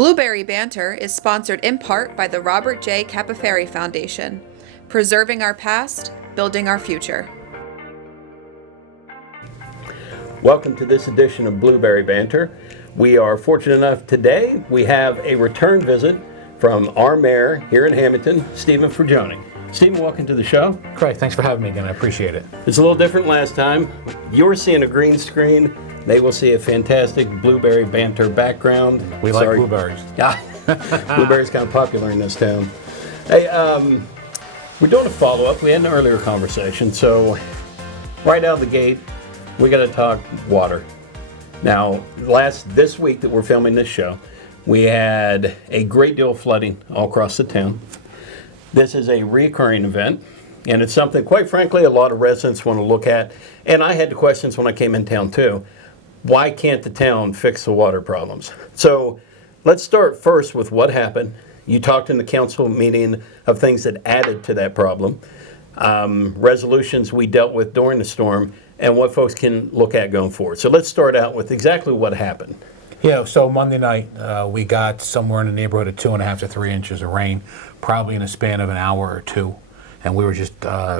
Blueberry Banter is sponsored in part by the Robert J. Capaferri Foundation, preserving our past, building our future. Welcome to this edition of Blueberry Banter. We are fortunate enough today, we have a return visit from our mayor here in Hammonton, Stephen Furgione. Stephen, welcome to the show. Great, thanks for having me again, I appreciate it. It's a little different last time. You're seeing a green screen. They will see a fantastic Blueberry Banter background. We like blueberries. Yeah, blueberries kind of popular in this town. Hey, we're doing a follow-up. We had an earlier conversation, so right out of the gate, we got to talk water. Now, this week that we're filming this show, we had a great deal of flooding all across the town. This is a recurring event, and it's something, quite frankly, a lot of residents want to look at. And I had the questions when I came in town, too. Why can't the town fix the water problems? So let's start first with what happened. You talked in the council meeting of things that added to that problem, resolutions we dealt with during the storm, and what folks can look at going forward. So let's start out with exactly what happened. Yeah, so Monday night, we got somewhere in the neighborhood of 2.5 to 3 inches of rain, probably in a span of an hour or two. And we were just,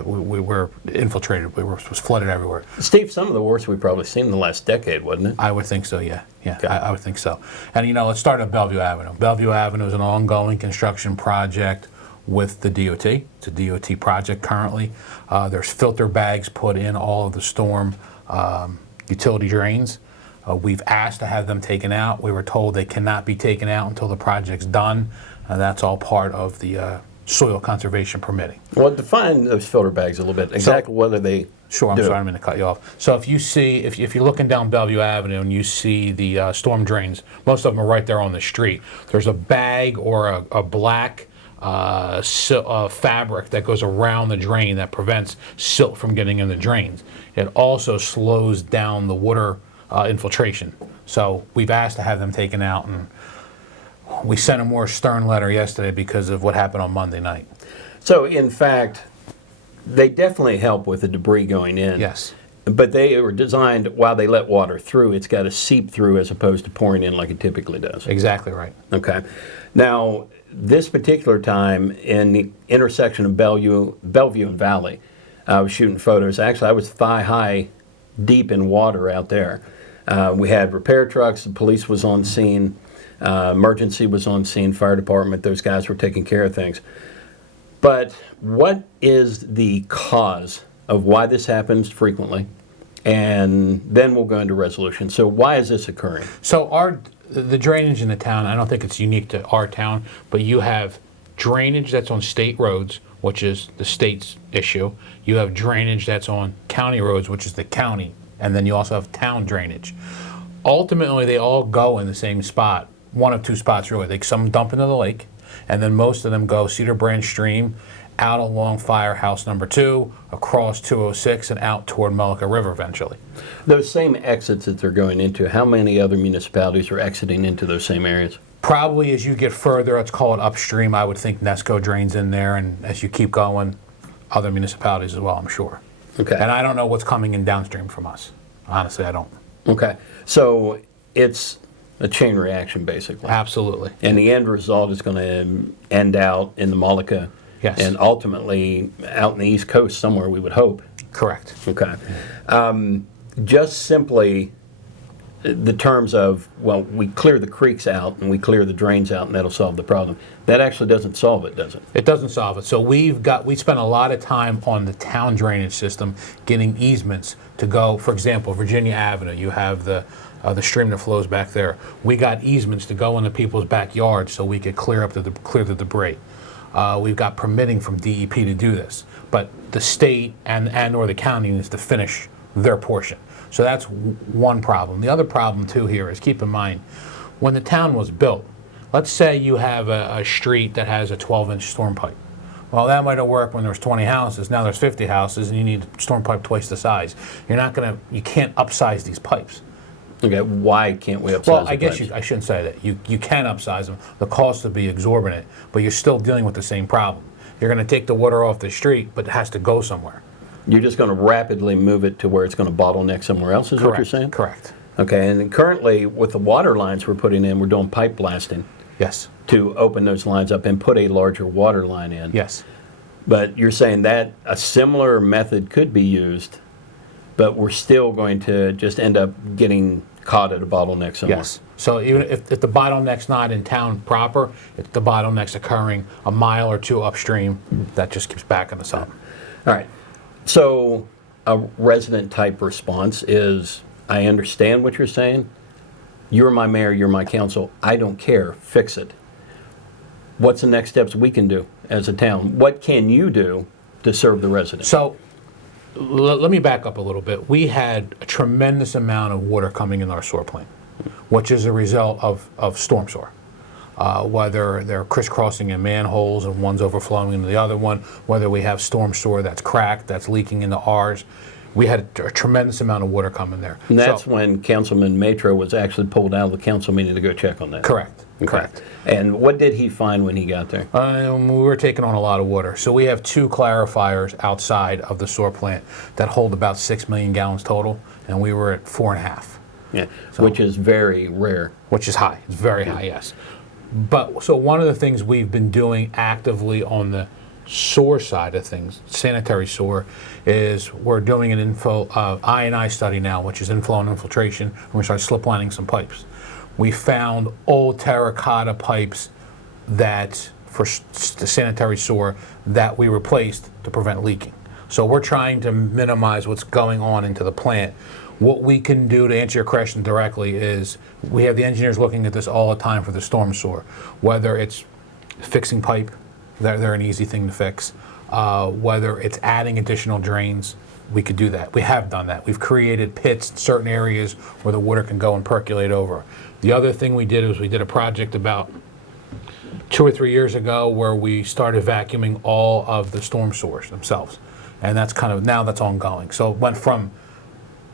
we were infiltrated. It was flooded everywhere. Steve, some of the worst we've probably seen in the last decade, wasn't it? I would think so, yeah. Okay. I would think so. And, let's start at Bellevue Avenue. Bellevue Avenue is an ongoing construction project with the DOT. It's a DOT project currently. There's filter bags put in all of the storm utility drains. We've asked to have them taken out. We were told they cannot be taken out until the project's done. That's all part of the soil conservation permitting. Well, define those filter bags a little bit. Exactly what are they? Sure, I'm sorry, I'm going to cut you off. So if you see, if you're looking down Bellevue Avenue and you see the storm drains, most of them are right there on the street. There's a bag or a black fabric that goes around the drain that prevents silt from getting in the drains. It also slows down the water infiltration. So we've asked to have them taken out, and we sent a more stern letter yesterday because of what happened on Monday night. So, in fact, they definitely help with the debris going in. Yes. But they were designed, while they let water through, it's got to seep through as opposed to pouring in like it typically does. Exactly right. Okay. Now, this particular time in the intersection of Bellevue and Valley, I was shooting photos. Actually, I was thigh-high deep in water out there. We had repair trucks, the police was on scene. Emergency was on scene, fire department, those guys were taking care of things. But what is the cause of why this happens frequently? And then we'll go into resolution. So why is this occurring? So the drainage in the town, I don't think it's unique to our town, but you have drainage that's on state roads, which is the state's issue. You have drainage that's on county roads, which is the county. And then you also have town drainage. Ultimately, they all go in the same spot. One of two spots, really. Some dump into the lake, and then most of them go Cedar Branch Stream, out along Firehouse number 2, across 206, and out toward Mullica River eventually. Those same exits that they're going into, how many other municipalities are exiting into those same areas? Probably as you get further, let's call it upstream, I would think Nesco drains in there, and as you keep going, other municipalities as well, I'm sure. Okay. And I don't know what's coming in downstream from us. Honestly, I don't. Okay. So it's a chain reaction, basically. Absolutely. And the end result is going to end out in the Mullica. Yes. And ultimately out in the East Coast somewhere, we would hope. Correct. Okay. Just simply the terms of, well, we clear the creeks out and we clear the drains out and that'll solve the problem. That actually doesn't solve it, does it? It doesn't solve it. So we spent a lot of time on the town drainage system getting easements to go. For example, Virginia Avenue, you have the stream that flows back there. We got easements to go into people's backyards so we could clear the debris. We've got permitting from DEP to do this, but the state and or the county needs to finish their portion. So that's one problem. The other problem too here is, keep in mind, when the town was built, let's say you have a street that has a 12-inch storm pipe. Well, that might have worked when there was 20 houses. Now there's 50 houses, and you need a storm pipe twice the size. You can't upsize these pipes. Okay, why can't we upsize Well, the I guess pipes? I shouldn't say that. You can upsize them. The cost would be exorbitant, but you're still dealing with the same problem. You're going to take the water off the street, but it has to go somewhere. You're just going to rapidly move it to where it's going to bottleneck somewhere else, is what you're saying? Correct. Okay, and currently with the water lines we're putting in, we're doing pipe blasting. Yes. to open those lines up and put a larger water line in. Yes. But you're saying that a similar method could be used, but we're still going to just end up getting caught at a bottleneck somewhere. Yes. So even if the bottleneck's not in town proper, if the bottleneck's occurring a mile or two upstream, that just keeps backing us up. All right. So a resident type response is, I understand what you're saying. You're my mayor, you're my council. I don't care. Fix it. What's the next steps we can do as a town? What can you do to serve the residents? So let me back up a little bit. We had a tremendous amount of water coming in our sewer plant, which is a result of storm sewer. Whether they're crisscrossing in manholes and one's overflowing into the other one, whether we have storm sewer that's cracked, that's leaking into ours. We had a tremendous amount of water coming there. And that's when Councilman Matro was actually pulled out of the council meeting to go check on that. Correct. Okay. Correct. And what did he find when he got there? We were taking on a lot of water. So we have 2 clarifiers outside of the sewer plant that hold about 6 million gallons total, and we were at 4.5. Yeah, which is very rare. Which is high. It's very high, yes. But so one of the things we've been doing actively on the sewer side of things, sanitary sewer, is we're doing an I&I study now, which is inflow and infiltration, and we start slip lining some pipes. We found old terracotta pipes that, for the sanitary sewer, that we replaced to prevent leaking. So we're trying to minimize what's going on into the plant. What we can do, to answer your question directly, is we have the engineers looking at this all the time for the storm sewer, whether it's fixing pipe, they're an easy thing to fix. Whether it's adding additional drains, we could do that. We have done that. We've created pits in certain areas where the water can go and percolate over. The other thing we did is we did a project about 2 or 3 years ago where we started vacuuming all of the storm sewers themselves. And that's now that's ongoing. So it went from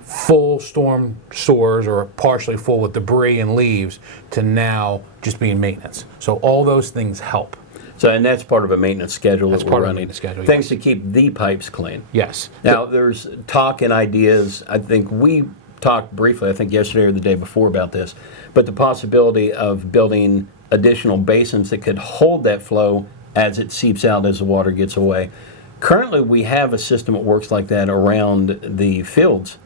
full storm sewers or partially full with debris and leaves to now just being maintenance. So all those things help. So, and that's part of a maintenance schedule That's that we're part of a running. maintenance schedule, Things yes. to keep the pipes clean. Yes. Now, there's talk and ideas. I think we talked briefly, I think yesterday or the day before, about this, but the possibility of building additional basins that could hold that flow as it seeps out as the water gets away. Currently, we have a system that works like that around the fields,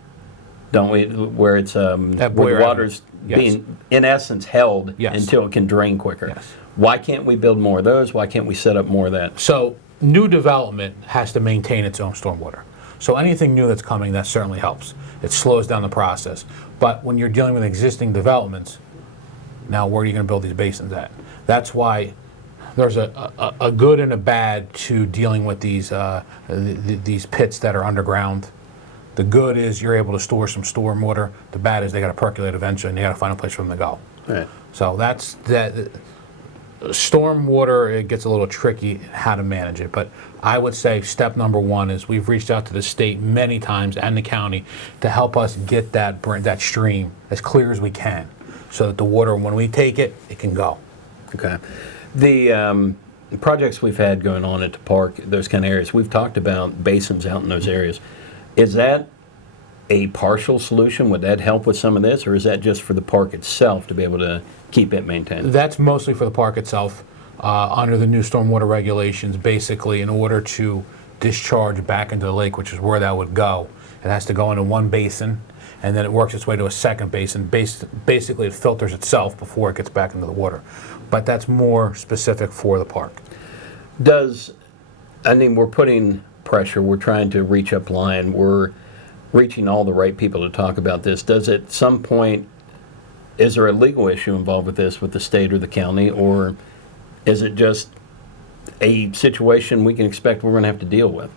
don't we? Where it's where the water's being, in essence, held until it can drain quicker. Yes. Why can't we build more of those? Why can't we set up more of that? So new development has to maintain its own stormwater. So anything new that's coming, that certainly helps. It slows down the process. But when you're dealing with existing developments, now where are you going to build these basins at? That's why there's a good and a bad to dealing with these pits that are underground. The good is you're able to store some storm water. The bad is they got to percolate eventually, and you got to find a place for them to go. Right. So that's that. Storm water, it gets a little tricky how to manage it, but I would say step number 1 is we've reached out to the state many times and the county to help us get that stream as clear as we can, so that the water, when we take it, it can go. Okay. The projects we've had going on at the park, those kind of areas, we've talked about basins out in those areas. Is that a partial solution? Would that help with some of this, or is that just for the park itself to be able to keep it maintained? That's mostly for the park itself. Under the new stormwater regulations, basically, in order to discharge back into the lake, which is where that would go, it has to go into one basin, and then it works its way to a second basin. Basically, it filters itself before it gets back into the water. But that's more specific for the park. We're putting pressure, we're trying to reach up line, we're reaching all the right people to talk about this. Does at some point, is there a legal issue involved with this with the state or the county, or is it just a situation we can expect we're going to have to deal with?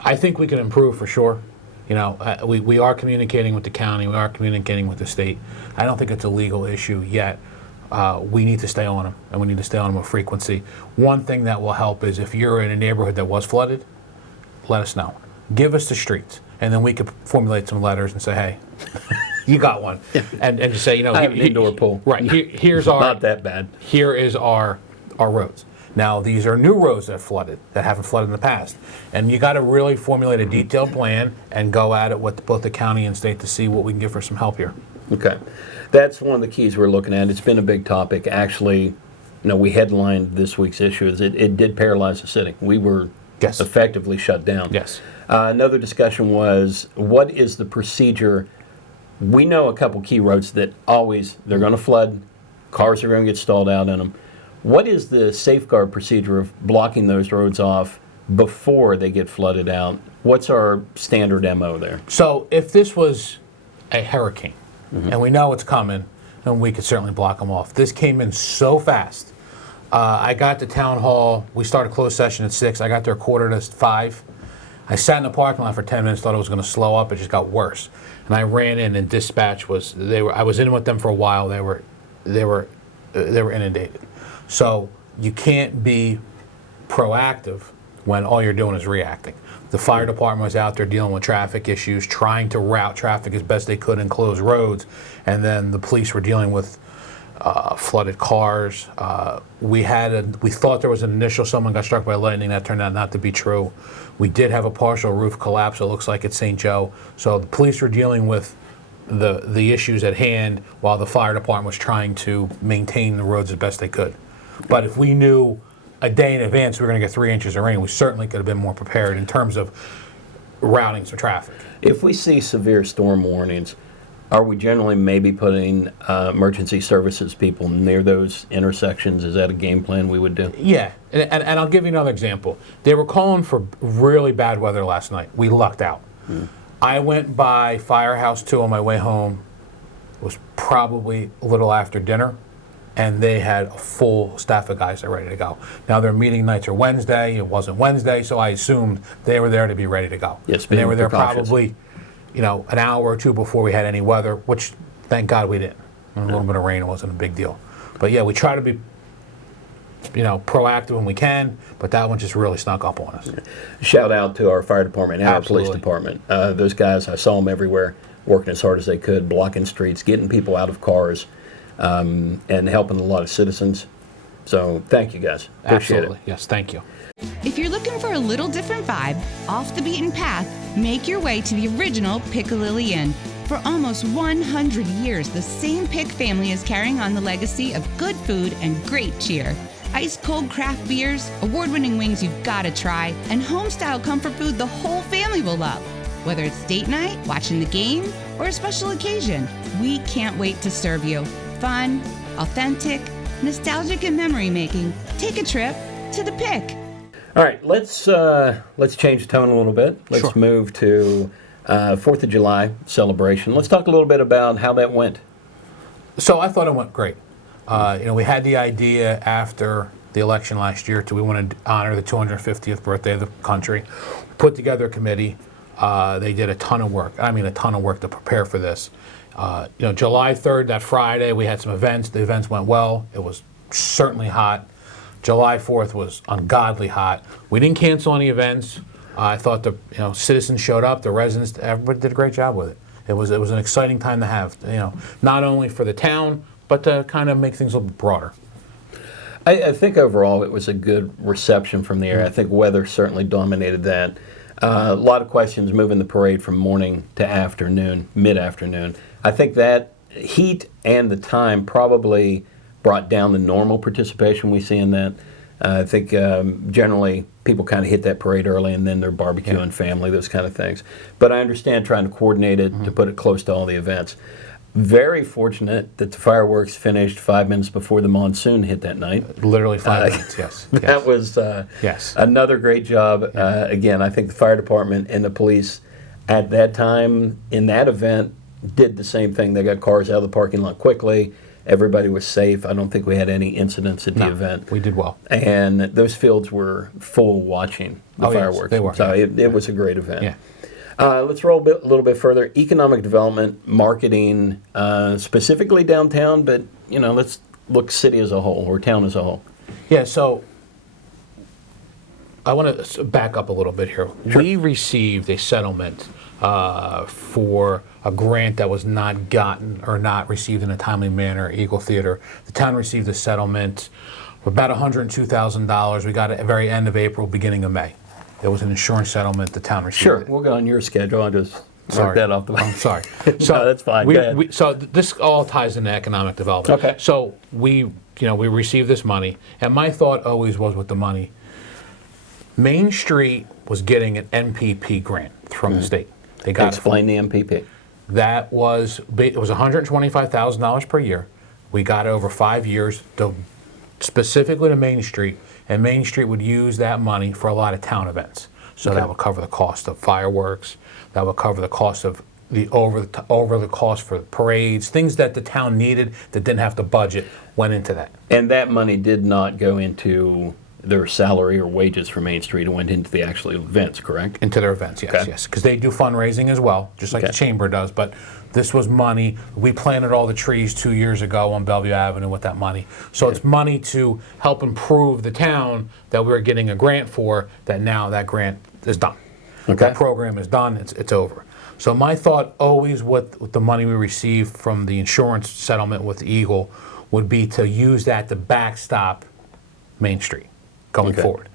I think we can improve for sure. We are communicating with the county, we are communicating with the state. I don't think it's a legal issue yet. We need to stay on them, and we need to stay on them with frequency. One thing that will help is if you're in a neighborhood that was flooded, let us know. Give us the streets, and then we could formulate some letters and say, hey, you got one. And just say, I have an indoor pool. Right, here's our... Not that bad. Here is our roads. Now, these are new roads that haven't flooded in the past. And you got to really formulate a detailed plan and go at it with both the county and state to see what we can give for some help here. Okay. That's one of the keys we're looking at. It's been a big topic. Actually, we headlined this week's issue. It did paralyze the city. We were Yes. effectively shut down. Yes. Another discussion was, what is the procedure? We know a couple key roads that they're going to flood. Cars are going to get stalled out in them. What is the safeguard procedure of blocking those roads off before they get flooded out? What's our standard MO there? So if this was a hurricane, and we know it's coming, then we could certainly block them off. This came in so fast. I got to town hall. We started closed session at 6. I got there 4:45. I sat in the parking lot for 10 minutes, thought it was going to slow up. It just got worse. And I ran in, and dispatch I was in with them for a while. They were inundated. So you can't be proactive when all you're doing is reacting. The fire department was out there dealing with traffic issues, trying to route traffic as best they could and close roads. And then the police were dealing with flooded cars. We thought there was an initial someone got struck by lightning. That turned out not to be true. We did have a partial roof collapse. It looks like it's St. Joe. So the police were dealing with the issues at hand while the fire department was trying to maintain the roads as best they could. But if we knew a day in advance we were going to get 3 inches of rain, we certainly could have been more prepared in terms of routing some traffic. If we see severe storm warnings, are we generally maybe putting emergency services people near those intersections? Is that a game plan we would do? Yeah, and I'll give you another example. They were calling for really bad weather last night. We lucked out. I went by Firehouse 2 on my way home. It was probably a little after dinner, and they had a full staff of guys that were ready to go. Now their meeting nights are Wednesday. It wasn't Wednesday, so I assumed they were there to be ready to go. Yes, and they were there precautious. probably, an hour or two before we had any weather, which thank God we didn't. A little bit of rain wasn't a big deal. But yeah, we try to be proactive when we can, but that one just really snuck up on us. Shout out to our fire department and Absolutely. our police department. Those guys, I saw them everywhere, working as hard as they could, blocking streets, getting people out of cars, and helping a lot of citizens. So thank you guys. Appreciate Absolutely. it. Yes, thank you. If you're looking for a little different vibe, off the beaten path, make your way to the original Piccalilli Inn. For almost 100 years, the same Pick family is carrying on the legacy of good food and great cheer. Ice-cold craft beers, award-winning wings you've got to try, and home-style comfort food the whole family will love. Whether it's date night, watching the game, or a special occasion, we can't wait to serve you. Fun, authentic, nostalgic, and memory-making. Take a trip to the Pick. All right, let's change tone a little bit. Let's Sure. move to 4th of July celebration. Let's talk a little bit about how that went. So I thought it went great. We had the idea after the election last year we wanted to honor the 250th birthday of the country. Put together a committee. They did a ton of work. I mean, a ton of work to prepare for this. July 3rd, that Friday, we had some events. The events went well. It was certainly hot. July 4th was ungodly hot. We didn't cancel any events. I thought the citizens showed up, the residents, everybody did a great job with it. It was an exciting time to have, not only for the town, but to kind of make things a little bit broader. I think overall it was a good reception from the area. I think weather certainly dominated that. A lot of questions moving the parade from morning to afternoon, mid-afternoon. I think that heat and the time probably brought down the normal participation we see in that. I think generally people kind of hit that parade early and then they're barbecuing family, those kind of things. But I understand trying to coordinate it to put it close to all the events. Very fortunate that the fireworks finished 5 minutes before the monsoon hit that night. Literally 5 minutes, yes. That was Yes. another great job. Again, I think the fire department and the police at that time in that event did the same thing. They got cars out of the parking lot quickly. Everybody was safe. I don't think we had any incidents at the event. We did well. And those fields were full watching the fireworks. Yes, they were. So it was a great event. Yeah. Let's roll a little bit further. Economic development, marketing, specifically downtown, but let's look city as a whole or town as a whole. Yeah, so I want to back up a little bit here. Sure. We received a settlement for a grant that was not gotten or not received in a timely manner at Eagle Theater. The town received a settlement for about $102,000. We got it at the very end of April, beginning of May. It was an insurance settlement the town received. Sure, it. we'll go on your schedule. I'll just Mark that off the I'm sorry. No, that's fine. Go ahead. This all ties into economic development. Okay. So we received this money, and my thought always was with the money, Main Street was getting an MPP grant from the state. They got Explain the MPP. it was $125,000 per year. We got it over 5 years, specifically to Main Street, and Main Street would use that money for a lot of town events. So that would cover the cost of fireworks. That would cover the cost of over the cost for parades, things that the town needed that didn't have to budget went into that. And that money did not go into their salary or wages for Main Street. It went into the actual events, correct? Into their events, yes, Okay. yes. Because they do fundraising as well, just like the Okay. chamber does. But this was money. We planted all the trees 2 years ago on Bellevue Avenue with that money. So it's money to help improve the town that we were getting a grant for, that now that grant is done. Okay. That program is done, it's over. So my thought always with the money we received from the insurance settlement with Eagle would be to use that to backstop Main Street going forward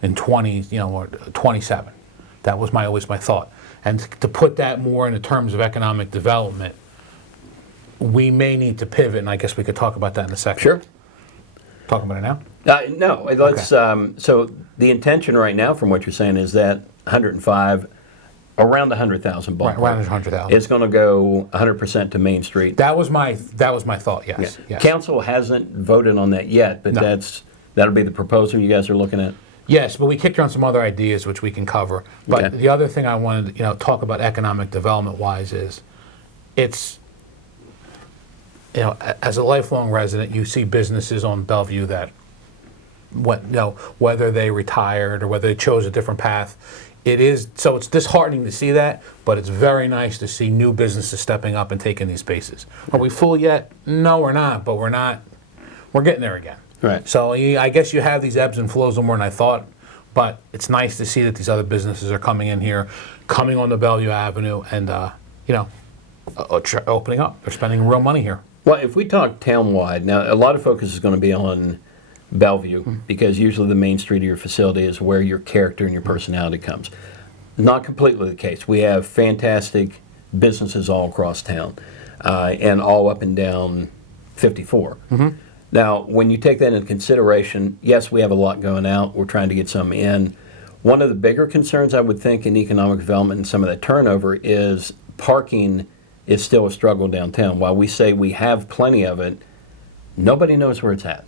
in 27. That was always my thought. And to put that more into terms of economic development, we may need to pivot, and I guess we could talk about that in a second. Sure. Talk about it now? No, let's. So the intention right now, from what you're saying, is that 105, around 100,000 ballpark. Right, around 100,000. It's going to go 100% to Main Street. That was my thought, yes. Yes. Council hasn't voted on that yet, but No. that'll be the proposal you guys are looking at. Yes, but we kicked around some other ideas which we can cover. But Okay. the other thing I wanted to talk about economic development wise is it's as a lifelong resident, you see businesses on Bellevue that whether they retired or whether they chose a different path. It's disheartening to see that, but it's very nice to see new businesses stepping up and taking these spaces. Are we full yet? No, we're not, but we're getting there again. Right. So I guess you have these ebbs and flows more than I thought, but it's nice to see that these other businesses are coming in here, coming on the Bellevue Avenue, and opening up. They're spending real money here. Well, if we talk town-wide, now a lot of focus is going to be on Bellevue because usually the main street of your facility is where your character and your personality comes. Not completely the case. We have fantastic businesses all across town and all up and down 54. Now, when you take that into consideration, yes, we have a lot going out. We're trying to get some in. One of the bigger concerns I would think in economic development and some of that turnover is parking is still a struggle downtown. While we say we have plenty of it, nobody knows where it's at.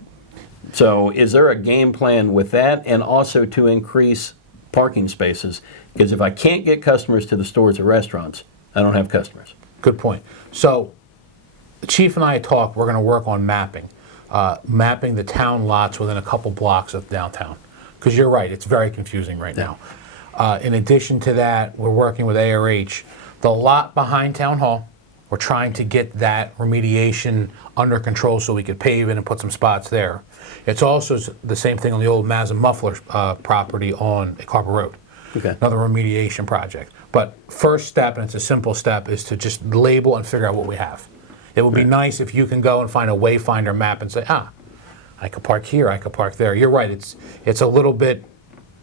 So is there a game plan with that and also to increase parking spaces? Because if I can't get customers to the stores or restaurants, I don't have customers. Good point. So the chief and I talked, we're going to work on mapping the town lots within a couple blocks of downtown. Because you're right, it's very confusing right now. In addition to that, we're working with ARH. The lot behind Town Hall, we're trying to get that remediation under control so we could pave it and put some spots there. It's also the same thing on the old Mazza Muffler property on Carper Road. Okay. Another remediation project. But first step, and it's a simple step, is to just label and figure out what we have. It would be nice if you can go and find a wayfinder map and say, I could park here, I could park there. You're right, it's a little bit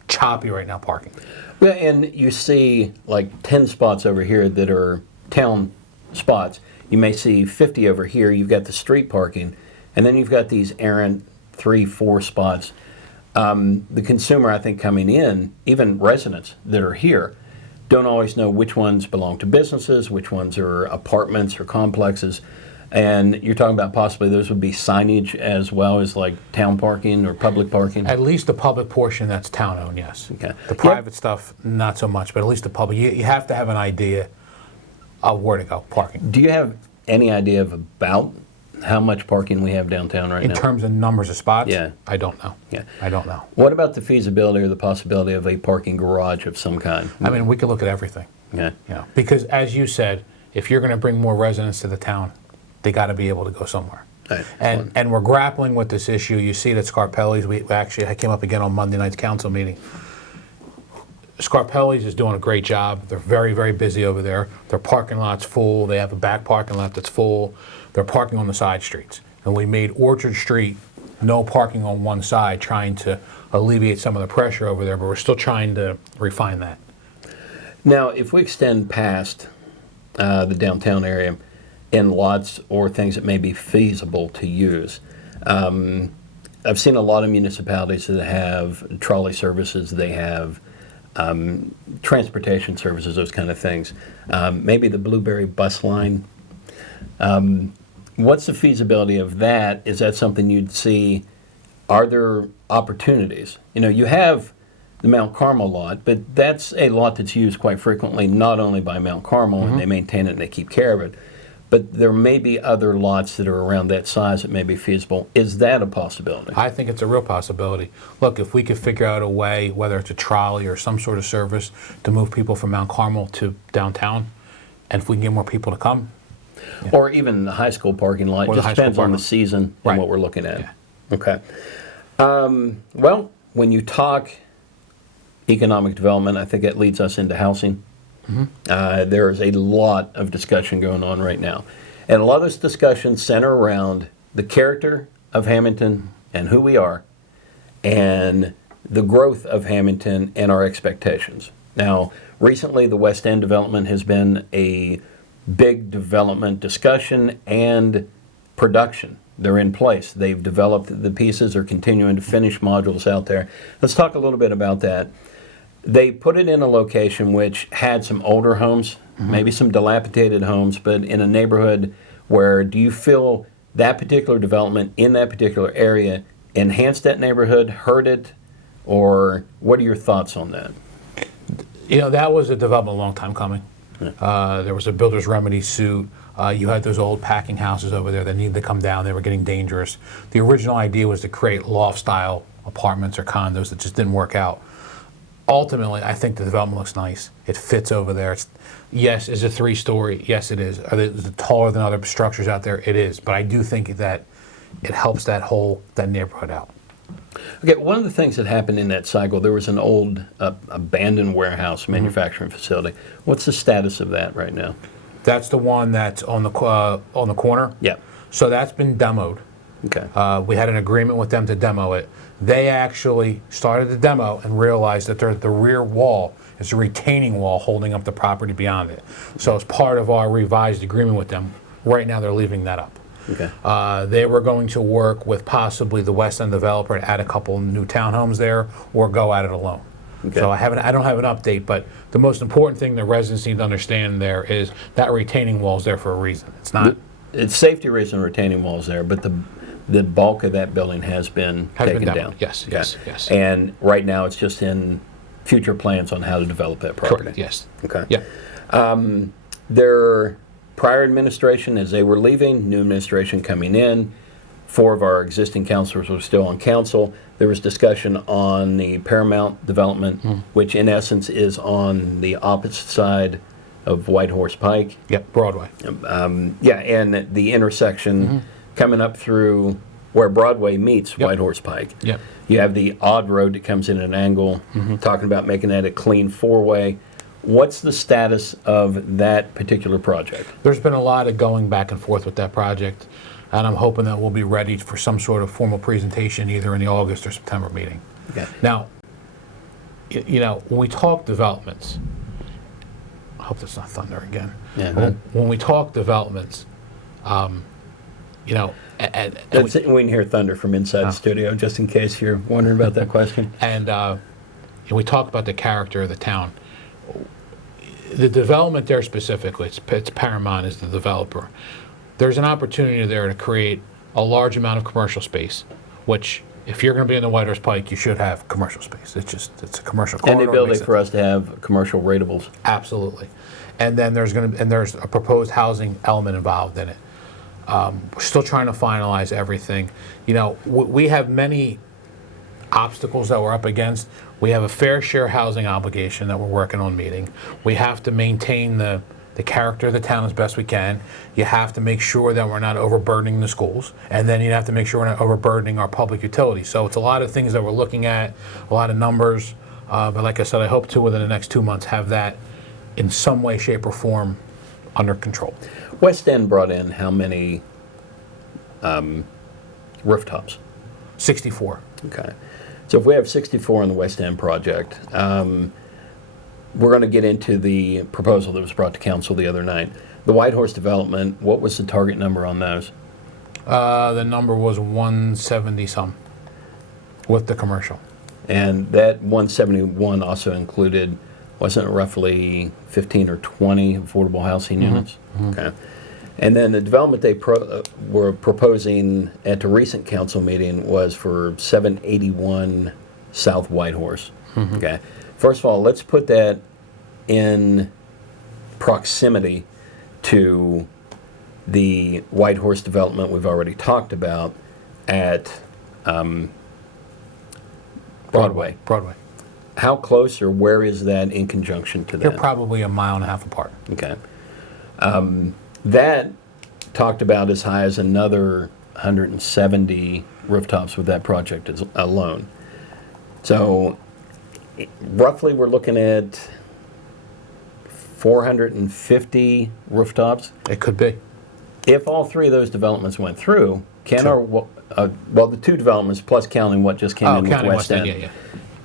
choppy right now, parking. Yeah, and you see like 10 spots over here that are town spots. You may see 50 over here. You've got the street parking, and then you've got these errant 3-4 spots. The consumer, I think, coming in, even residents that are here, don't always know which ones belong to businesses, which ones are apartments or complexes. And you're talking about possibly those would be signage as well as like town parking or public parking? At least the public portion that's town-owned, yes. Okay. The private stuff, not so much, but at least the public. You have to have an idea of where to go, parking. Do you have any idea of about how much parking we have downtown right now? In terms of numbers of spots? Yeah. I don't know. Yeah. I don't know. What about the feasibility or the possibility of a parking garage of some kind? I mean, we could look at everything. Yeah. Because as you said, if you're going to bring more residents to the town, they got to be able to go somewhere. Right. And we're grappling with this issue. You see it at Scarpelli's. I came up again on Monday night's council meeting. Scarpelli's is doing a great job. They're very, very busy over there. Their parking lot's full. They have a back parking lot that's full. They're parking on the side streets. And we made Orchard Street no parking on one side, trying to alleviate some of the pressure over there, but we're still trying to refine that. Now, if we extend past the downtown area in lots or things that may be feasible to use. I've seen a lot of municipalities that have trolley services, they have transportation services, those kind of things. Maybe the Blueberry bus line. What's the feasibility of that? Is that something you'd see? Are there opportunities? You know, you have the Mount Carmel lot, but that's a lot that's used quite frequently, not only by Mount Carmel, and they maintain it and they keep care of it, but there may be other lots that are around that size that may be feasible. Is that a possibility? I think it's a real possibility. Look, if we could figure out a way, whether it's a trolley or some sort of service, to move people from Mount Carmel to downtown, and if we can get more people to come. Or even the high school parking lot. It just depends on the season and what we're looking at. Yeah. Okay. Well, when you talk economic development, I think that leads us into housing. There is a lot of discussion going on right now. And a lot of this discussion center around the character of Hammonton and who we are, and the growth of Hammonton and our expectations. Now, recently the West End development has been a big development discussion and production. They're in place. They've developed the pieces, are continuing to finish modules out there. Let's talk a little bit about that. They put it in a location which had some older homes, maybe some dilapidated homes, but in a neighborhood where, do you feel that particular development in that particular area enhanced that neighborhood, hurt it, or what are your thoughts on that? You know, that was a development a long time coming. There was a builder's remedy suit. You had those old packing houses over there that needed to come down. They were getting dangerous. The original idea was to create loft-style apartments or condos that just didn't work out. Ultimately, I think the development looks nice. It fits over there. Yes, is it 3-story? Yes, it is. Is it taller than other structures out there? It is. But I do think that it helps that neighborhood out. Okay, one of the things that happened in that cycle, there was an old abandoned warehouse manufacturing facility. What's the status of that right now? That's the one that's on the corner? Yeah. So that's been demoed. Okay. We had an agreement with them to demo it. They actually started the demo and realized that the rear wall is a retaining wall holding up the property beyond it. So as part of our revised agreement with them, right now they're leaving that up. Okay. They were going to work with possibly the West End developer to add a couple new townhomes there, or go at it alone. Okay. So I don't have an update, but the most important thing the residents need to understand there is that retaining wall is there for a reason. It's not. It's safety reason retaining walls there, but the bulk of that building has been taken down. Yes, Okay. yes. And right now it's just in future plans on how to develop that property. Correct. Yes. Okay. Yeah. Their prior administration, as they were leaving, new administration coming in, 4 of our existing councilors were still on council. There was discussion on the Paramount development, which in essence is on the opposite side of White Horse Pike. Yep. Broadway. Yeah, and the intersection coming up through where Broadway meets White Horse Pike. Yep. You have the odd road that comes in at an angle, talking about making that a clean 4-way. What's the status of that particular project? There's been a lot of going back and forth with that project, and I'm hoping that we'll be ready for some sort of formal presentation either in the August or September meeting. Okay. Now, you know, when we talk developments, I hope that's not thunder again. Yeah. When we talk developments, you know, and We can hear thunder from inside the studio, just in case you're wondering about that question. And we talk about the character of the town. The development there specifically, it's Paramount is the developer. There's an opportunity there to create a large amount of commercial space, which if you're going to be in the White Horse Pike, you should have commercial space. It's a commercial corridor. And the ability for us to have commercial ratables. Absolutely. And then there's a proposed housing element involved in it. We're still trying to finalize everything. You know, we have many obstacles that we're up against. We have a fair share housing obligation that we're working on meeting. We have to maintain the character of the town as best we can. You have to make sure that we're not overburdening the schools, and then you have to make sure we're not overburdening our public utilities. So it's a lot of things that we're looking at, a lot of numbers, but like I said, I hope to within the next 2 months have that in some way, shape, or form under control. West End brought in how many rooftops? 64. Okay. So if we have 64 on the West End project, we're going to get into the proposal that was brought to council the other night. The White Horse development, what was the target number on those? The number was 170 some with the commercial. And that 171 also included, wasn't it roughly 15 or 20 affordable housing units? Okay. And then the development they were proposing at the recent council meeting was for 781 South Whitehorse. Okay. First of all, let's put that in proximity to the Whitehorse development we've already talked about at Broadway. How close or where is that in conjunction to that? They're probably a mile and a half apart. Okay. That talked about as high as another 170 rooftops with that project alone. So roughly we're looking at 450 rooftops. It could be. If all three of those developments went through, can the two developments plus counting what just came in with counting West End. yeah.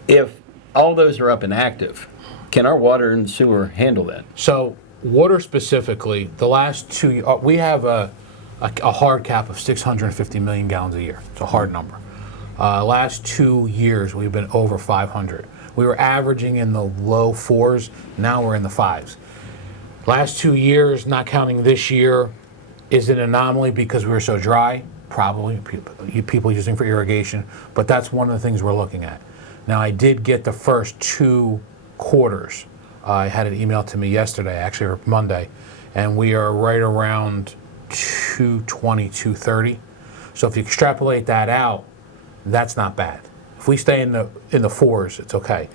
If all those are up and active, can our water and sewer handle that? So water specifically, the last 2 years, we have a hard cap of 650 million gallons a year. It's a hard number. Last 2 years, we've been over 500. We were averaging in the low fours. Now we're in the fives. Last 2 years, not counting this year, is an anomaly because we were so dry. Probably people using for irrigation, but that's one of the things we're looking at. Now, I did get the first 2 quarters. I had it emailed to me yesterday, actually, or Monday, and we are right around 220, 230. So if you extrapolate that out, that's not bad. If we stay in the fours, it's okay.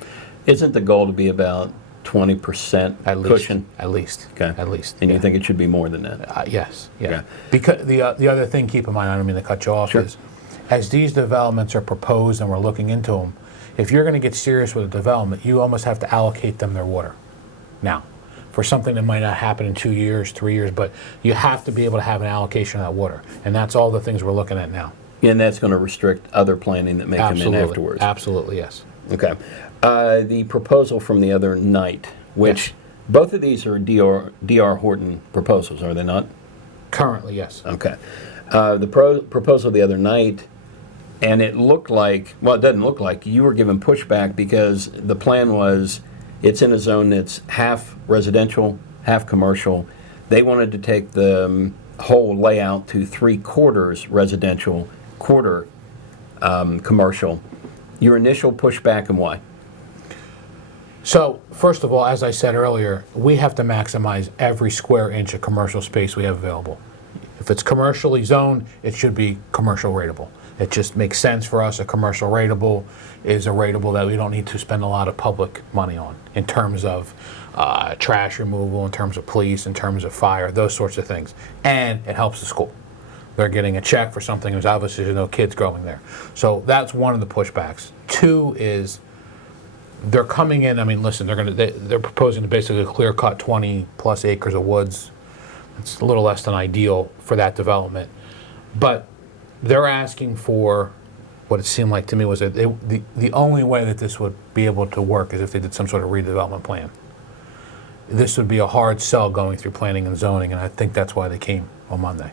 Isn't the goal to be about 20% At least, cushion? At least. Okay. At least. And you think it should be more than that? Yes. Yeah. Okay. Because the other thing, keep in mind, I don't mean to cut you off, Sure. is as these developments are proposed and we're looking into them, if you're going to get serious with a development, you almost have to allocate them their water. Now, for something that might not happen in 2 years, 3 years, but you have to be able to have an allocation of that water. And that's all the things we're looking at now. And that's going to restrict other planning that may come in afterwards. Absolutely, yes. Okay. The proposal from the other night, which both of these are D.R. Horton proposals, are they not? Currently, yes. Okay. The proposal the other night, and it looked like, well, it doesn't look like, you were given pushback because the plan was it's in a zone that's half residential, half commercial. They wanted to take the whole layout to 3/4 residential, quarter commercial. Your initial pushback and why? So, first of all, as I said earlier, we have to maximize every square inch of commercial space we have available. If it's commercially zoned, it should be commercial rateable. It just makes sense for us. A commercial rateable is a rateable that we don't need to spend a lot of public money on in terms of trash removal, in terms of police, in terms of fire, those sorts of things. And it helps the school. They're getting a check for something. There's obviously no kids growing there. So that's one of the pushbacks. Two is they're coming in. I mean, listen, they're proposing to basically clear cut 20 plus acres of woods. It's a little less than ideal for that development, but they're asking for what it seemed like to me was that the only way that this would be able to work is if they did some sort of redevelopment plan. This would be a hard sell going through planning and zoning, and I think that's why they came on Monday.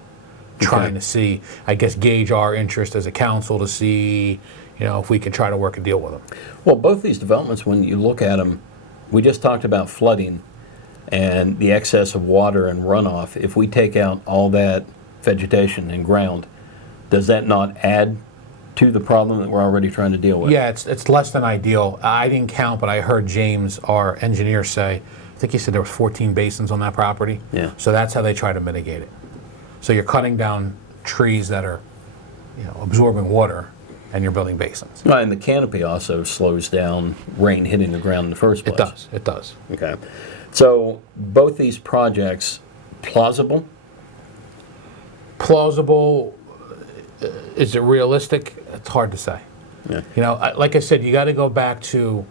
Trying to see, I guess, gauge our interest as a council to see, if we can try to work a deal with them. Well, both these developments, when you look at them, we just talked about flooding and the excess of water and runoff. If we take out all that vegetation and ground, does that not add to the problem that we're already trying to deal with? Yeah, it's less than ideal. I didn't count, but I heard James, our engineer, say, I think he said there was 14 basins on that property. Yeah. So that's how they try to mitigate it. So you're cutting down trees that are, absorbing water, and you're building basins. Well, and the canopy also slows down rain hitting the ground in the first place. It does. Okay. So both these projects, plausible? Plausible, is it realistic? It's hard to say. Yeah. Like I said, you got to go back to,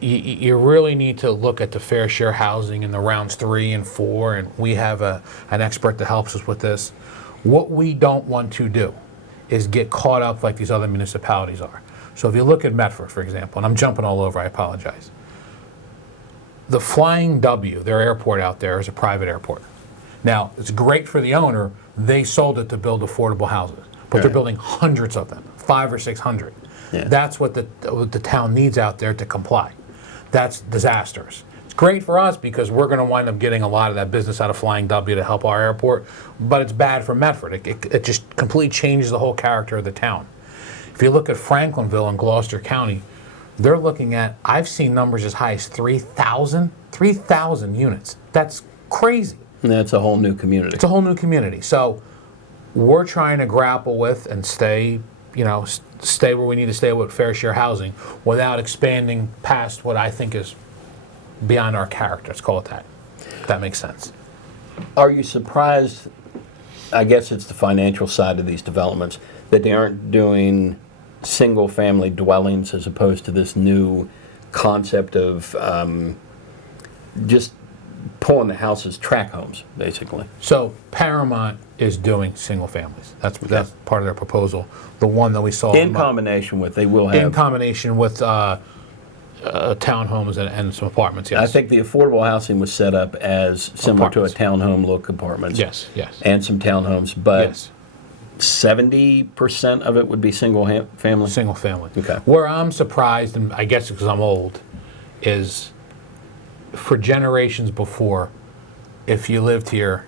you really need to look at the fair share housing in the rounds 3 and 4, and we have an expert that helps us with this. What we don't want to do is get caught up like these other municipalities are. So if you look at Medford, for example, and I'm jumping all over, I apologize. The Flying W, their airport out there, is a private airport. Now, it's great for the owner. They sold it to build affordable houses, but they're building hundreds of them, 500 or 600. Yeah. That's what the town needs out there to comply. That's disastrous. It's great for us because we're going to wind up getting a lot of that business out of Flying W to help our airport, but it's bad for Medford. It just completely changes the whole character of the town. If you look at Franklinville in Gloucester County, they're looking at, I've seen numbers as high as 3,000 units. That's crazy. And that's a whole new community. It's a whole new community. So we're trying to grapple with and stay where we need to stay with fair share housing without expanding past what I think is beyond our character. Let's call it that. If that makes sense. Are you surprised, I guess it's the financial side of these developments, that they aren't doing single-family dwellings as opposed to this new concept of just pulling the houses track homes, basically? So Paramount is doing single families. That's part of their proposal. The one that we saw In combination with, they will have... in combination with townhomes and some apartments. Yes. I think the affordable housing was set up as similar Apartments. to a townhome look apartments. Yes. And some townhomes, but Yes. 70% of it would be single family? Single family. Okay. Where I'm surprised, and I guess because I'm old, is for generations before, if you lived here,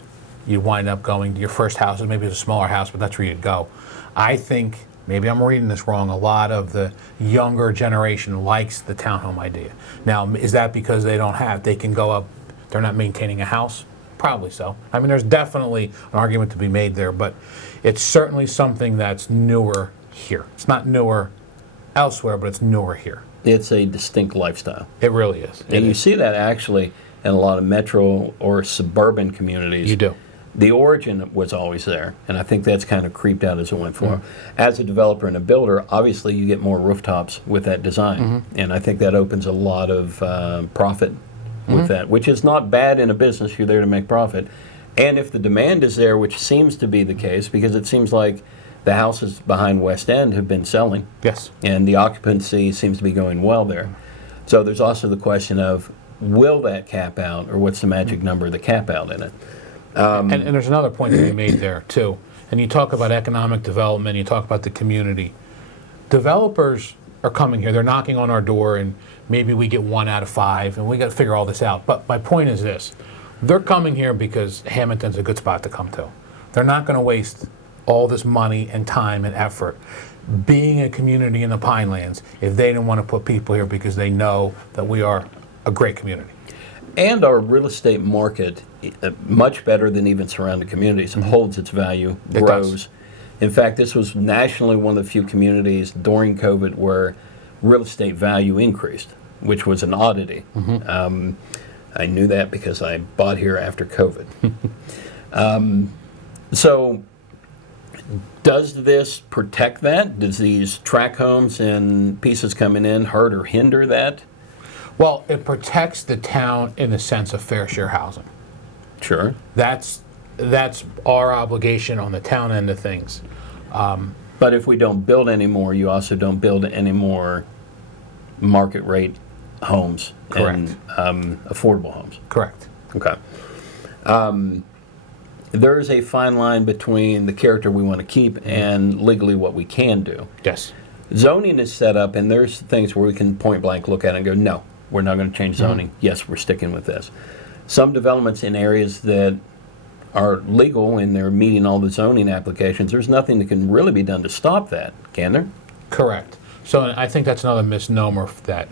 you wind up going to your first house, and maybe it's a smaller house, but that's where you'd go. I think, maybe I'm reading this wrong, a lot of the younger generation likes the townhome idea. Now, is that because they can go up, they're not maintaining a house? Probably so. I mean, there's definitely an argument to be made there, but it's certainly something that's newer here. It's not newer elsewhere, but it's newer here. It's a distinct lifestyle. It really is. And you see that actually in a lot of metro or suburban communities. You do. The origin was always there, and I think that's kind of creeped out as it went forward. As a developer and a builder, obviously you get more rooftops with that design, and I think that opens a lot of profit with that, which is not bad in a business. You're there to make profit. And if the demand is there, which seems to be the case, because it seems like the houses behind West End have been selling. Yes. And the occupancy seems to be going well there. So there's also the question of, will that cap out, or what's the magic number of the cap out in it? And there's another point to be made there, too. And you talk about economic development, you talk about the community. Developers are coming here, they're knocking on our door, and maybe we get 1 out of 5, and we got to figure all this out. But my point is this. They're coming here because Hammonton's a good spot to come to. They're not going to waste all this money and time and effort being a community in the Pinelands if they didn't want to put people here because they know that we are a great community. And our real estate market, much better than even surrounding communities, holds its value, grows. It does. In fact, this was nationally one of the few communities during COVID where real estate value increased, which was an oddity. I knew that because I bought here after COVID. So does this protect that? Does these tract homes and pieces coming in hurt or hinder that? Well, it protects the town in the sense of fair share housing. Sure. That's our obligation on the town end of things. But if we don't build anymore, you also don't build any more market rate homes. Correct. And affordable homes. Correct. Okay. There is a fine line between the character we want to keep and legally what we can do. Yes. Zoning is set up, and there's things where we can point blank look at it and go, no, we're not going to change zoning. Yes, we're sticking with this. Some developments in areas that are legal and they're meeting all the zoning applications, there's nothing that can really be done to stop that, can there? Correct. So I think that's another misnomer that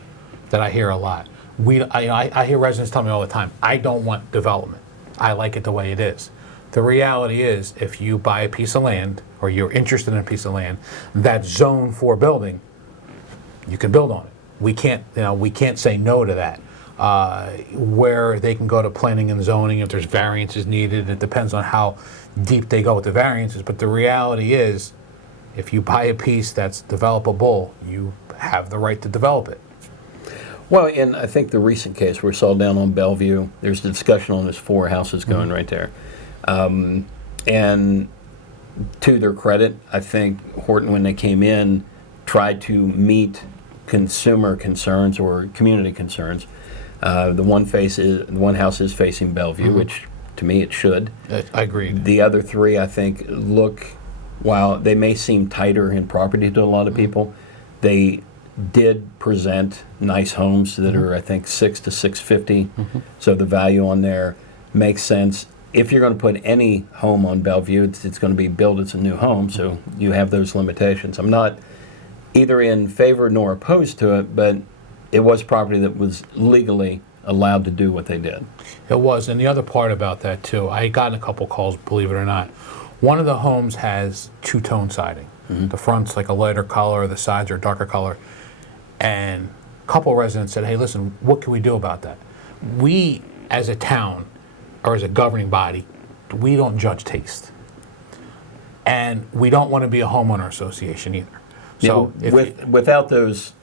I hear a lot. I hear residents tell me all the time, I don't want development. I like it the way it is. The reality is, if you buy a piece of land, or you're interested in a piece of land, that's zoned for building, you can build on it. We can't say no to that. Where they can go to planning and zoning if there's variances needed, it depends on how deep they go with the variances. But the reality is, if you buy a piece that's developable, you have the right to develop it. Well, and I think the recent case we saw down on Bellevue, there's a discussion on those 4 houses going right there. And to their credit, I think Horton, when they came in, tried to meet consumer concerns or community concerns. The one house is facing Bellevue, which to me it should. I agree. The other three, I think, while they may seem tighter in property to a lot of people, they did present nice homes that are, I think, 6 to 650. So the value on there makes sense. If you're going to put any home on Bellevue, it's going to be built as a new home, so you have those limitations. I'm not either in favor nor opposed to it, but it was property that was legally allowed to do what they did. It was, and the other part about that too, I got a couple calls, believe it or not. One of the homes has two-tone siding. The front's like a lighter color, the sides are a darker color. And a couple residents said, hey, listen, what can we do about that? We, as a town, or as a governing body, we don't judge taste. And we don't want to be a homeowner association either. So without those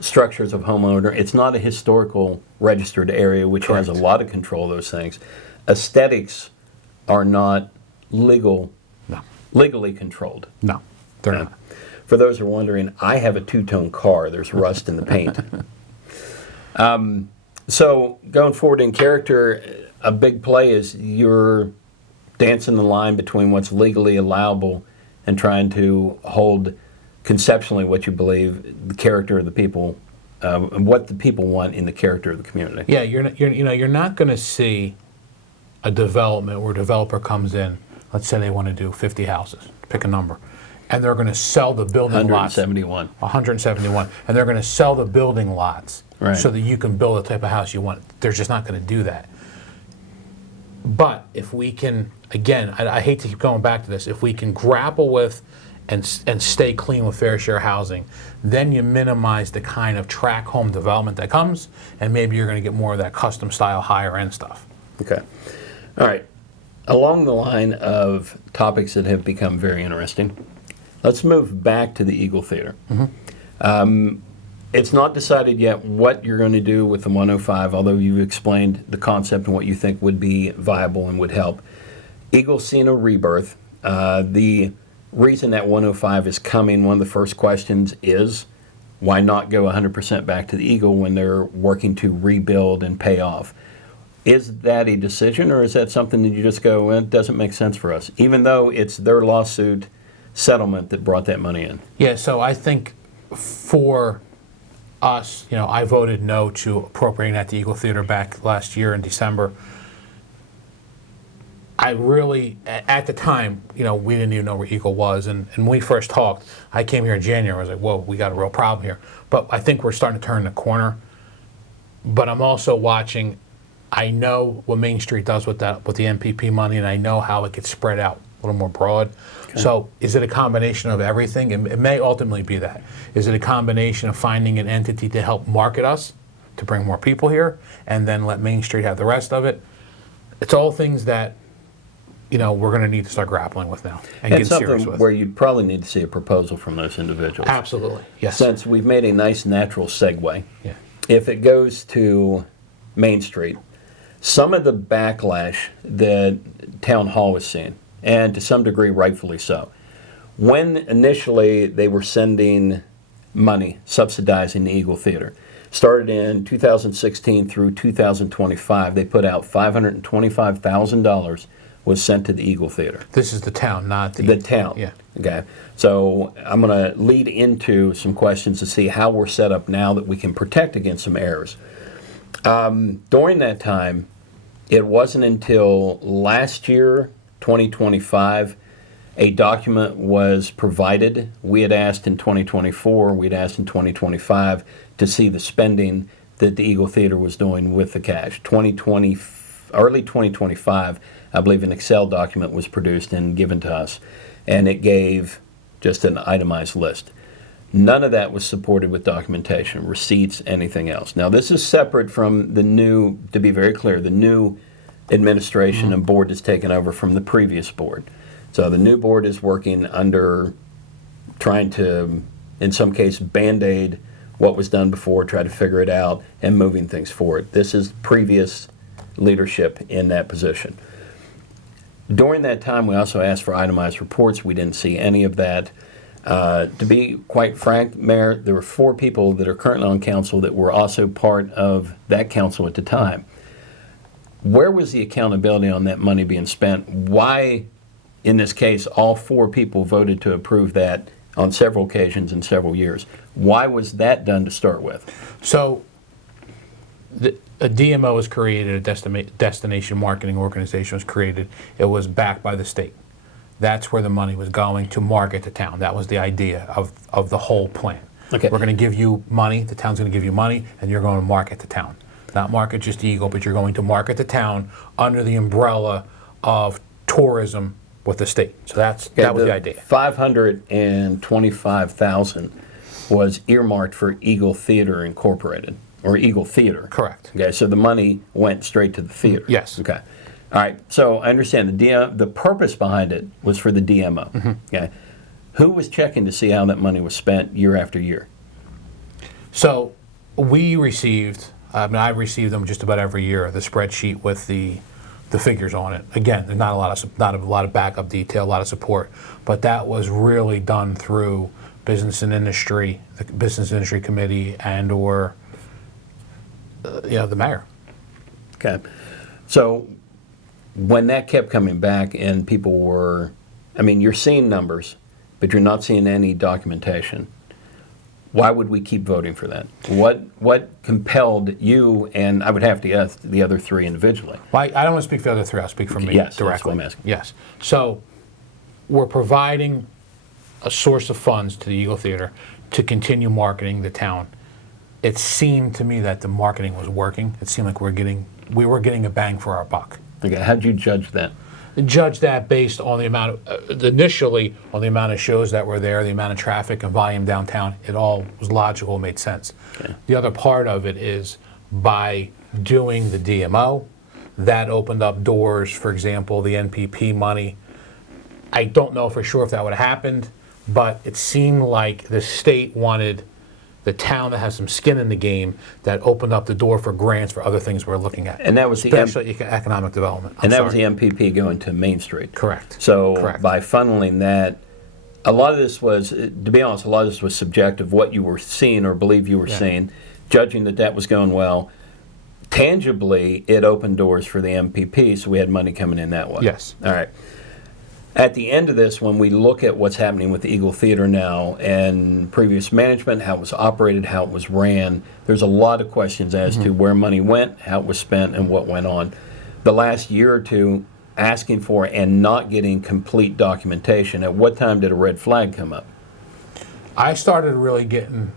structures of homeowner, it's not a historical registered area, which has a lot of control of those things. Aesthetics are not legally controlled. No, they're not. For those who are wondering, I have a two-tone car. There's rust in the paint. So going forward in character, a big play is you're dancing the line between what's legally allowable and trying to hold conceptually what you believe the character of the people, what the people want in the character of the community. Yeah, you're not going to see a development where a developer comes in, let's say they want to do 50 houses, pick a number, and they're going to sell the building 171. lots. 171. And they're going to sell the building lots so that you can build the type of house you want. They're just not going to do that. But if we can, again, I hate to keep going back to this, if we can grapple with and stay clean with fair share housing, then you minimize the kind of track home development that comes, and maybe you're going to get more of that custom style higher end stuff. Okay. All right. Along the line of topics that have become very interesting, let's move back to the Eagle Theater. It's not decided yet what you're going to do with the 105, although you've explained the concept and what you think would be viable and would help. Eagle's seen a rebirth. The reason that 105 is coming, one of the first questions is, why not go 100% back to the Eagle when they're working to rebuild and pay off? Is that a decision, or is that something that you just go, well, it doesn't make sense for us, even though it's their lawsuit settlement that brought that money in? Yeah, so I think for us, I voted no to appropriating that to Eagle Theater back last year in December. I really, at the time, we didn't even know where Eagle was. And when we first talked, I came here in January. I was like, whoa, we got a real problem here. But I think we're starting to turn the corner. But I'm also watching, I know what Main Street does with the MPP money, and I know how it gets spread out a little more broad. Okay. So is it a combination of everything? It may ultimately be that. Is it a combination of finding an entity to help market us, to bring more people here, and then let Main Street have the rest of it? It's all things that we're going to need to start grappling with now and get serious with. Where you'd probably need to see a proposal from those individuals. Absolutely, yes. Since we've made a nice natural segue, yeah. If it goes to Main Street, some of the backlash that Town Hall was seeing, and to some degree rightfully so, when initially they were sending money, subsidizing the Eagle Theater, started in 2016 through 2025, they put out $525,000 was sent to the Eagle Theater. This is the town, not the town. Yeah. Okay. So I'm going to lead into some questions to see how we're set up now that we can protect against some errors. During that time, it wasn't until last year, 2025, a document was provided. We had asked in 2024, we'd asked in 2025 to see the spending that the Eagle Theater was doing with the cash. Early 2025, I believe an Excel document was produced and given to us, and it gave just an itemized list. None of that was supported with documentation, receipts, anything else. Now, this is separate from the new, to be very clear, the new administration and board is taken over from the previous board. So the new board is working under trying to, in some case, Band-Aid what was done before, try to figure it out, and moving things forward. This is previous leadership in that position. During that time, we also asked for itemized reports. We didn't see any of that. To be quite frank, Mayor, there were 4 people that are currently on council that were also part of that council at the time. Where was the accountability on that money being spent? Why, in this case, all 4 people voted to approve that on several occasions in several years? Why was that done to start with? So a DMO was created, a destination marketing organization was created. It was backed by the state. That's where the money was going to market the town. That was the idea of the whole plan. Okay. We're going to give you money, the town's going to give you money, and you're going to market the town. Not market just Eagle, but you're going to market the town under the umbrella of tourism with the state. So that was the idea. $525,000 was earmarked for Eagle Theater Incorporated, or Eagle Theater. Correct. Okay, so the money went straight to the theater. Yes. Okay. All right. So I understand the purpose behind it was for the DMO. Okay. Who was checking to see how that money was spent year after year? So we received, I received them just about every year, the spreadsheet with the figures on it. Again, there's not a lot of backup detail, a lot of support, but that was really done through business and industry, the business industry committee, and or the mayor. Okay. So when that kept coming back and people were, you're seeing numbers, but you're not seeing any documentation. Why would we keep voting for that? What compelled you, and I would have to ask the other 3 individually. Well, I don't want to speak for the other 3, I'll speak for me Yes, directly. that's what I'm asking. Yes. So we're providing a source of funds to the Eagle Theater to continue marketing the town. It seemed to me that the marketing was working. It seemed like we were getting a bang for our buck. Okay, how'd you judge that? Judge that based on the amount of, initially on the amount of shows that were there, the amount of traffic and volume downtown. It all was logical, made sense. Okay. The other part of it is by doing the DMO, that opened up doors, for example, the NPP money. I don't know for sure if that would have happened, but it seemed like the state wanted the town that has some skin in the game, that opened up the door for grants for other things we're looking at. And that was the especially economic development. And that was the MPP going to Main Street. Correct. So Correct. by funneling that, a lot of this was, to be honest, a lot of this was subjective, what you were seeing or believe you were seeing, judging that was going well. Tangibly, it opened doors for the MPP, so we had money coming in that way. Yes. All right. At the end of this, when we look at what's happening with the Eagle Theater now and previous management, how it was operated, how it was ran, there's a lot of questions as to where money went, how it was spent, and what went on. The last year or two, asking for and not getting complete documentation, at what time did a red flag come up? I started really getting,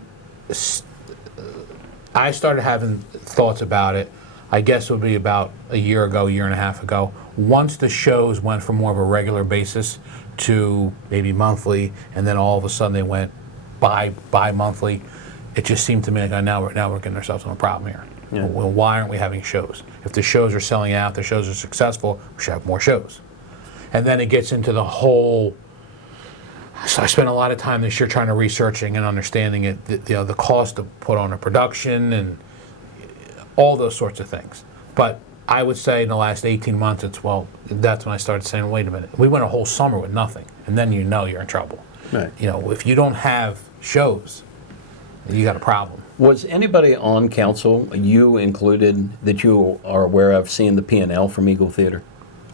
I started having thoughts about it, I guess it would be about a year and a half ago. Once the shows went from more of a regular basis to maybe monthly, and then all of a sudden they went bi-monthly, it just seemed to me like now we're getting ourselves in a problem here. Yeah. Well, why aren't we having shows? If the shows are selling out, the shows are successful, we should have more shows. And then it gets into the whole, so I spent a lot of time this year trying to researching and understanding it, the cost to put on a production and all those sorts of things. But I would say in the last 18 months, that's when I started saying, wait a minute, we went a whole summer with nothing, and then you're in trouble. Right. If you don't have shows, you got a problem. Was anybody on council, you included, that you are aware of seeing the P&L from Eagle Theater?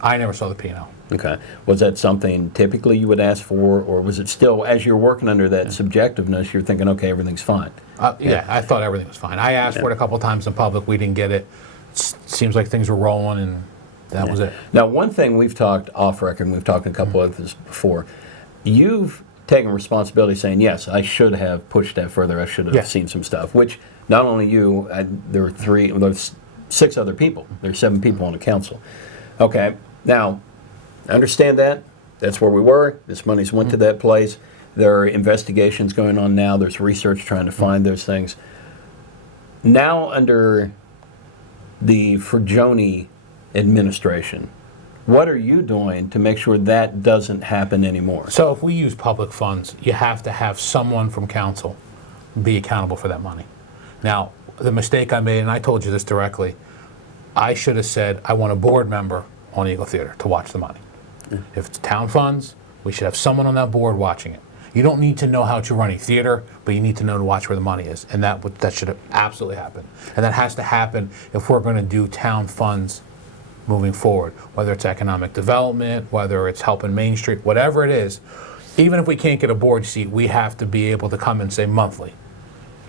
I never saw the P&L. Okay. Was that something typically you would ask for, or was it still, as you're working under that subjectiveness, you're thinking, okay, everything's fine? Yeah, I thought everything was fine. I asked for it a couple of times in public. We didn't get it. Seems like things were rolling, and that was it. Now, one thing we've talked off record, and we've talked a couple of this before, you've taken responsibility saying, yes, I should have pushed that further. I should have seen some stuff, which not only you, there's 6 other people. There's 7 people on the council. Okay. Now, I understand that. That's where we were. This money's went to that place. There are investigations going on now. There's research trying to find those things. Now, under the Furgione administration, what are you doing to make sure that doesn't happen anymore? So if we use public funds, you have to have someone from council be accountable for that money. Now, the mistake I made, and I told you this directly, I should have said I want a board member on Eagle Theater to watch the money. If it's town funds, we should have someone on that board watching it. You don't need to know how to run a theater, but you need to know to watch where the money is, and that should absolutely happen. And that has to happen if we're going to do town funds moving forward, whether it's economic development, whether it's helping Main Street, whatever it is. Even if we can't get a board seat, we have to be able to come and say monthly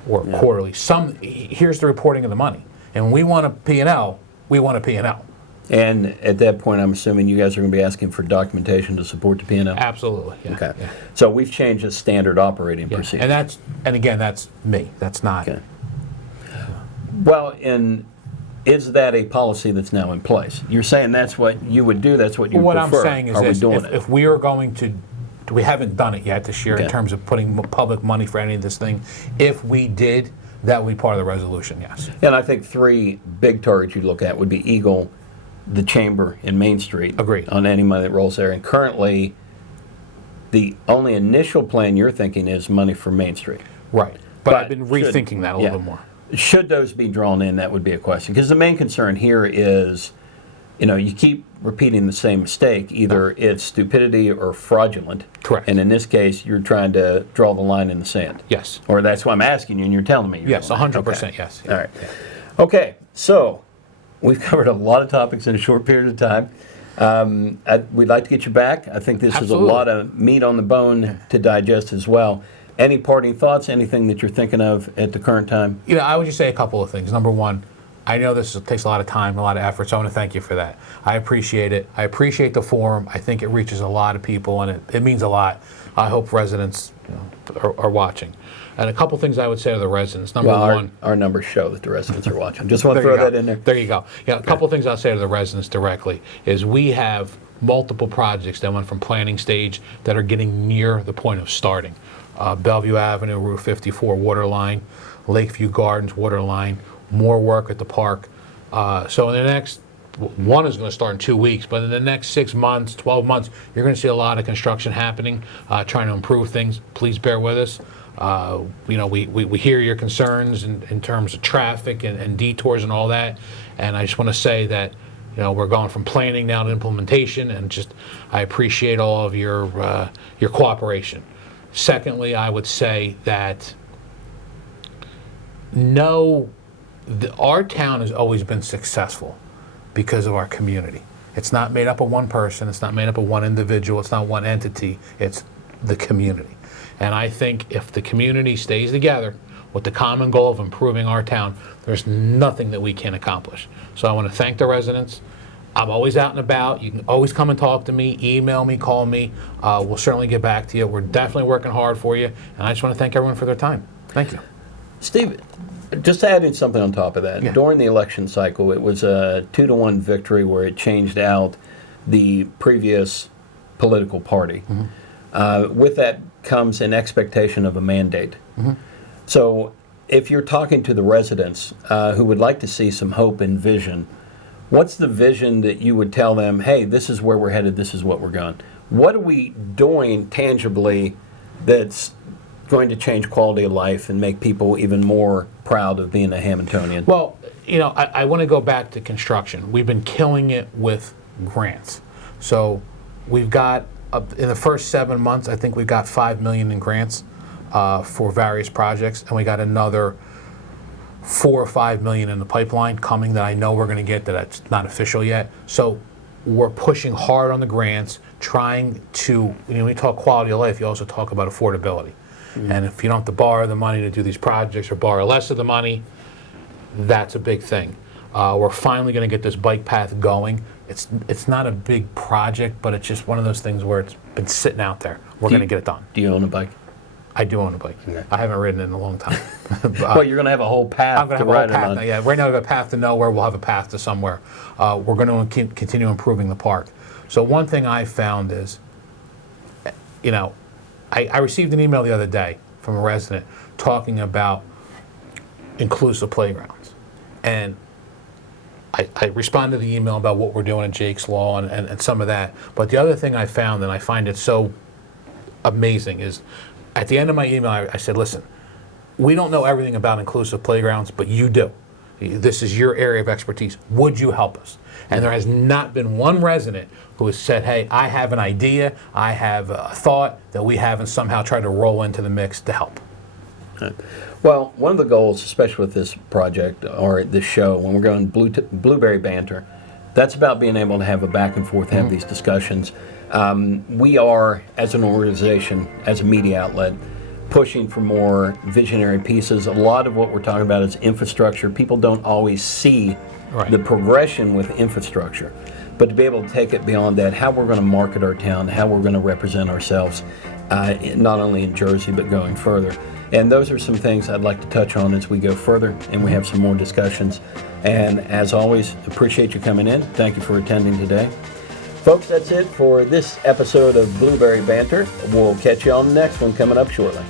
or quarterly. Here's the reporting of the money. And when we want a P&L, we want a P&L. And at that point, I'm assuming you guys are going to be asking for documentation to support the P&L? Absolutely. Yeah, Okay. yeah. So we've changed the standard operating procedure. And again, that's me. That's not. Okay. Well, is that a policy that's now in place? You're saying that's what you would do, that's what you What prefer. I'm saying is are this: we doing it? if we are going to, we haven't done it yet this year in Okay. terms of putting public money for any of this thing. If we did, that would be part of the resolution. Yes. And I think 3 big targets you'd look at would be Eagle, the Chamber, and Main Street. Agreed. On any money that rolls there. And currently, the only initial plan you're thinking is money for Main Street. Right. But I've been rethinking that a little bit more. Should those be drawn in, that would be a question. Because the main concern here is, you keep repeating the same mistake. Either it's stupidity or fraudulent. Correct. And in this case, you're trying to draw the line in the sand. Yes. Or that's why I'm asking you, and you're telling me. Yes, 100%. Okay. Yes. All right. Okay, so we've covered a lot of topics in a short period of time. We'd like to get you back. I think this Absolutely. is a lot of meat on the bone to digest as well. Any parting thoughts, anything that you're thinking of at the current time? I would just say a couple of things. Number one, I know this takes a lot of time, a lot of effort, so I want to thank you for that. I appreciate it. I appreciate the forum. I think it reaches a lot of people, and it means a lot. I hope residents are watching. And a couple things I would say to the residents. Number one. Our numbers show that the residents are watching. Just want to There you throw go. that in there. There you go. A couple things I'll say to the residents directly is we have multiple projects that went from planning stage that are getting near the point of starting. Bellevue Avenue, Route 54 water line, Lakeview Gardens water line, more work at the park. So in the next, one is going to start in 2 weeks, but in the next 6 months, 12 months, you're going to see a lot of construction happening, trying to improve things. Please bear with us. We hear your concerns in terms of traffic and detours and all that, and I just want to say that we're going from planning now to implementation, and I appreciate all of your cooperation. Secondly, I would say that our town has always been successful because of our community. It's not made up of one person, it's not made up of one individual, it's not one entity, it's the community. And I think if the community stays together with the common goal of improving our town, there's nothing that we can't accomplish. So I want to thank the residents. I'm always out and about. You can always come and talk to me, email me, call me. We'll certainly get back to you. We're definitely working hard for you. And I just want to thank everyone for their time. Thank you. Steve, just adding something on top of that. Yeah. During the election cycle, it was a 2-1 victory where it changed out the previous political party. Mm-hmm. With that comes an expectation of a mandate. Mm-hmm. So if you're talking to the residents who would like to see some hope and vision, what's the vision that you would tell them, hey, this is where we're headed, this is what we're going? What are we doing tangibly that's going to change quality of life and make people even more proud of being a Hammontonian? Well, I want to go back to construction. We've been killing it with grants. So we've got, in the first 7 months, I think we've got $5 million in grants for various projects, and we got another $4 or $5 million in the pipeline coming that I know we're going to get that's not official yet. So we're pushing hard on the grants, trying to, when we talk quality of life, you also talk about affordability. Mm-hmm. And if you don't have to borrow the money to do these projects or borrow less of the money, that's a big thing. We're finally going to get this bike path going. It's not a big project, but it's just one of those things where it's been sitting out there. We're going to get it done. Do you own a bike? I do own a bike. Okay. I haven't ridden it in a long time. Well, you're going to have a whole path I'm going to to have ride a whole it path. on. Yeah, right now we have a path to nowhere. We'll have a path to somewhere. We're going to continue improving the park. So one thing I found is, I received an email the other day from a resident talking about inclusive playgrounds. And I responded to the email about what we're doing at Jake's Law and some of that. But the other thing I found, and I find it so amazing, is at the end of my email, I said, listen, we don't know everything about inclusive playgrounds, but you do. This is your area of expertise. Would you help us? And there has not been one resident who has said, hey, I have an idea, I have a thought that we haven't somehow tried to roll into the mix to help. Well, one of the goals, especially with this project or this show, when we're going Blueberry Banter, that's about being able to have a back and forth, have these discussions. We are, as an organization, as a media outlet, pushing for more visionary pieces. A lot of what we're talking about is infrastructure. People don't always see the progression with infrastructure. But to be able to take it beyond that, how we're going to market our town, how we're going to represent ourselves, not only in Jersey, but going further. And those are some things I'd like to touch on as we go further and we have some more discussions. And as always, appreciate you coming in. Thank you for attending today. Folks, that's it for this episode of Blueberry Banter. We'll catch you on the next one coming up shortly.